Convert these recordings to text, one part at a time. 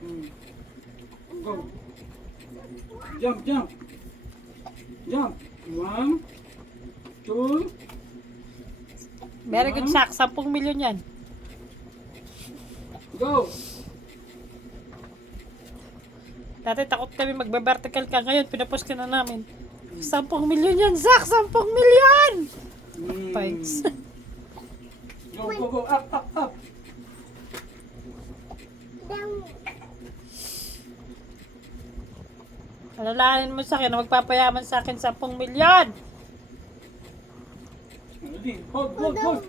Mm. Go. Jump, jump. Jump. 1, 2. Very good, Sak. 10 milyon yan. Go. Dati takot kami magbe-vertical ka. Ngayon, pinapost ka na namin. 10 milyon yan, Sak! 10 milyon! Mm. Thanks. Go, go, go. Up, up, up. Alalahanin mo sa akin na magpapayaman sa akin 10 milyon! Ready? Hold, hold, hold.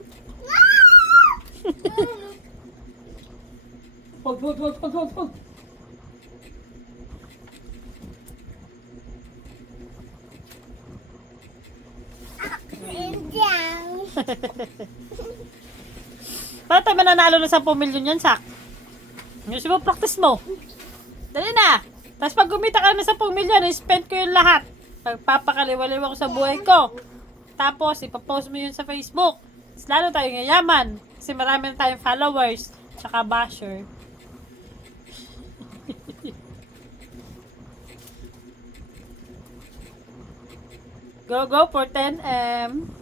Hold, hold, hold, hold, hold, hold. Paano tayo mananalo ng 10 milyon yan, Sak? Yung mo, practice mo. Dali na! Tapos pag kumita ka na 10 milyon, spend ko yung lahat. Pagpapakaliwaliw ko sa buhay ko. Tapos, ipapost mo yun sa Facebook. Tapos lalo tayong yayaman. Kasi marami na tayong followers. Tsaka basher. Go, go for 10M.